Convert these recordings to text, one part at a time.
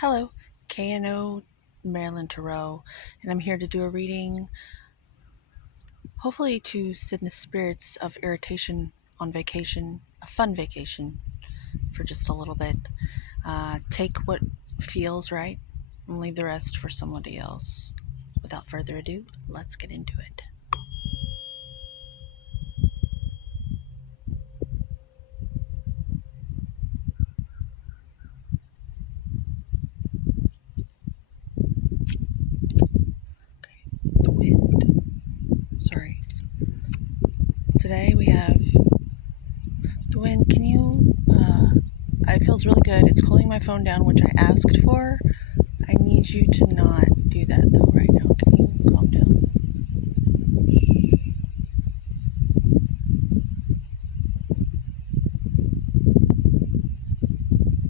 Hello, KNO Marilyn, and I'm here to do a reading, hopefully to send the spirits of irritation on vacation, a fun vacation, for just a little bit. Take what feels right and leave the rest for somebody else. Without further ado, let's get into it. The wind. Sorry. Today we have the wind. It feels really good. It's cooling my phone down, which I asked for. I need you to not do that though right now. Can you calm down?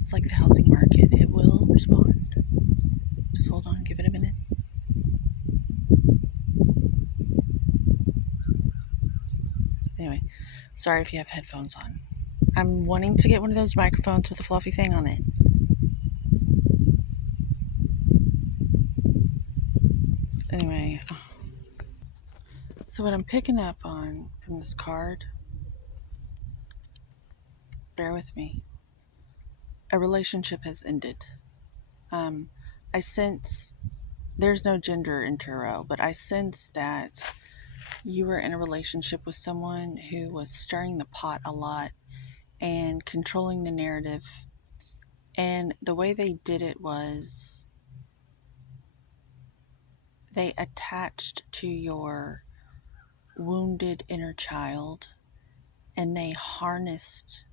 It's like the housing market. It will respond. Just hold on. Give it a minute. Anyway, sorry if you have headphones on. I'm wanting to get one of those microphones with a fluffy thing on it. Anyway, so what I'm picking up on from this card, bear with me. A relationship has ended. I sense there's no gender in tarot, but I sense that you were in a relationship with someone who was stirring the pot a lot and controlling the narrative. And the way they did it was they attached to your wounded inner child and they harnessed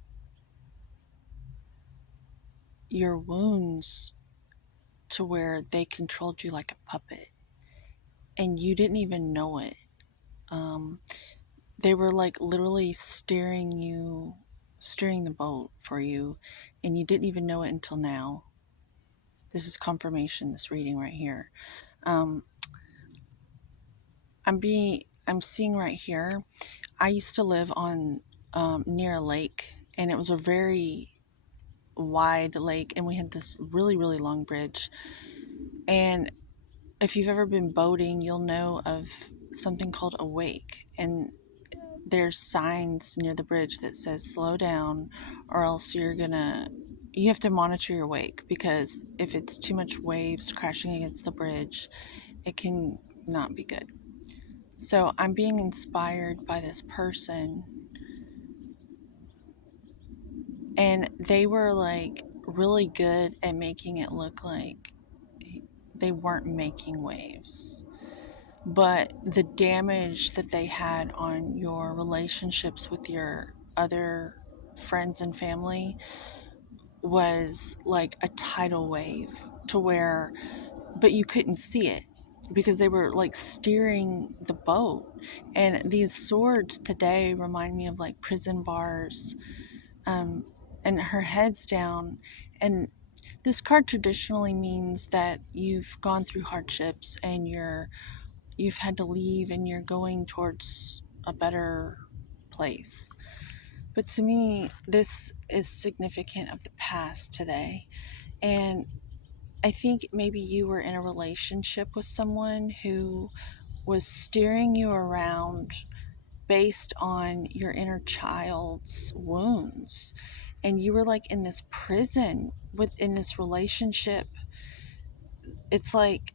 your wounds to where they controlled you like a puppet and you didn't even know it. They were like literally steering the boat for you, and you didn't even know it until now. This is confirmation, this reading right here. um, I'm seeing right here, I used to live on near a lake, and it was a very wide lake, and we had this really, really long bridge. And if you've ever been boating, you'll know of something called a wake, and there's signs near the bridge that says slow down, or else you have to monitor your wake, because if it's too much waves crashing against the bridge, it can not be good. So I'm being inspired by this person, and they were like really good at making it look like they weren't making waves. But the damage that they had on your relationships with your other friends and family was like a tidal wave, to where, but you couldn't see it because they were like steering the boat. And these swords today remind me of like prison bars, and her head's down. And this card traditionally means that you've gone through hardships and you've had to leave and you're going towards a better place. But to me, this is significant of the past today. And I think maybe you were in a relationship with someone who was steering you around based on your inner child's wounds. And you were like in this prison within this relationship. It's like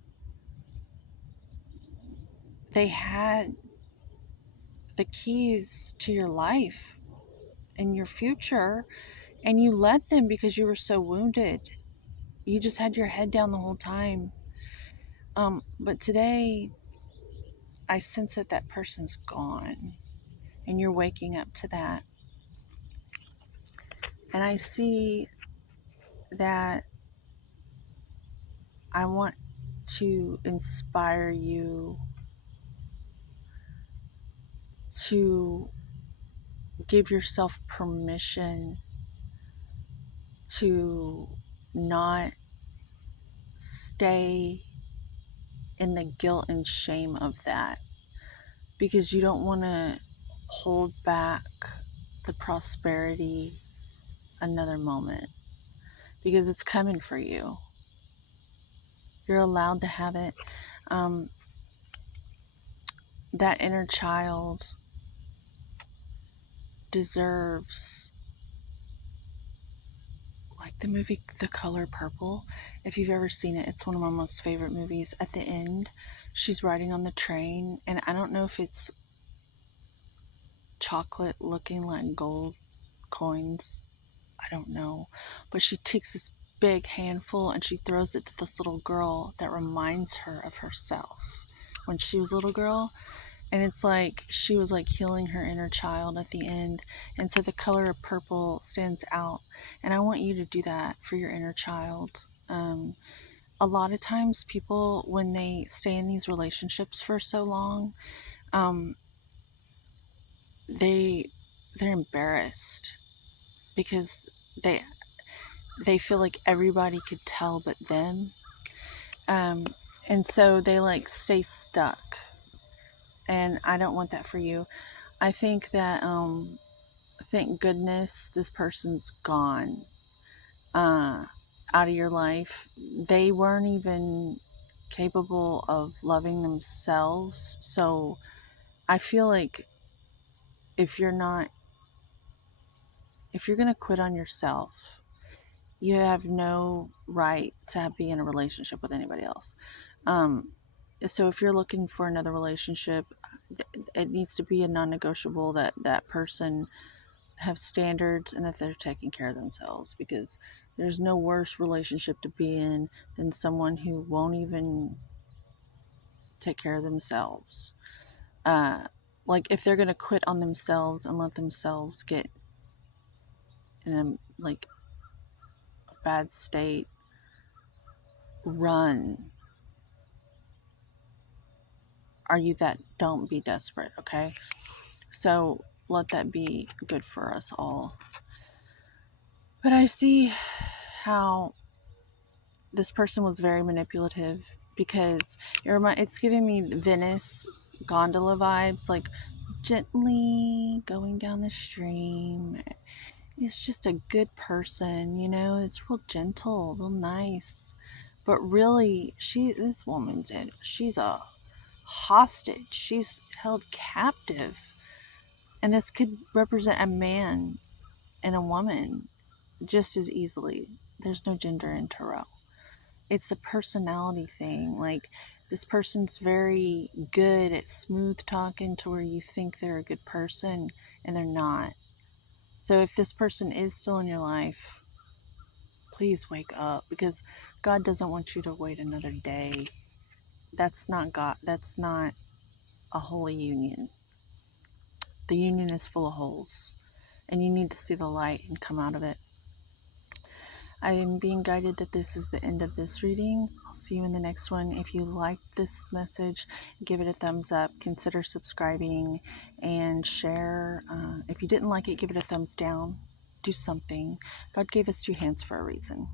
they had the keys to your life and your future, and you let them because you were so wounded. You just had your head down the whole time. But today, I sense that that person's gone, and you're waking up to that. And I see that I want to inspire you to give yourself permission to not stay in the guilt and shame of that, because you don't want to hold back the prosperity another moment, because it's coming for you. You're allowed to have it. That inner child deserves, like the movie The Color Purple. If you've ever seen it, it's one of my most favorite movies. At the end, she's riding on the train, and I don't know if it's chocolate looking like gold coins. I don't know. But she takes this big handful and she throws it to this little girl that reminds her of herself when she was a little girl. And it's like she was like healing her inner child at the end. And so the color of purple stands out. And I want you to do that for your inner child. A lot of times people, when they stay in these relationships for so long, um, they're embarrassed because they feel like everybody could tell but them. Um, and so they like stay stuck. And I don't want that for you. I think that, thank goodness this person's gone out of your life. They weren't even capable of loving themselves. So I feel like if you're not, if you're going to quit on yourself, you have no right to be in a relationship with anybody else. Um, so if you're looking for another relationship, it needs to be a non-negotiable that that person have standards and that they're taking care of themselves, because there's no worse relationship to be in than someone who won't even take care of themselves. Uh, like if they're gonna quit on themselves and let themselves get in a like a bad state, run. Are you that? Don't be desperate, okay? So let that be good for us all. But I see how this person was very manipulative, because it's giving me Venice gondola vibes, like gently going down the stream. It's just a good person, you know, it's real gentle, real nice. But really, this woman's in, she's a hostage. She's held captive. And this could represent a man and a woman just as easily. There's no gender in tarot. It's a personality thing. Like, this person's very good at smooth talking to where you think they're a good person and they're not. So if this person is still in your life, please wake up, because God doesn't want you to wait another day. That's not God. That's not a holy union. The union is full of holes, and you need to see the light and come out of it. I am being guided that this is the end of this reading. I'll see you in the next one. If you liked this message, give it a thumbs up. Consider subscribing and share. If you didn't like it, give it a thumbs down. Do something. God gave us two hands for a reason.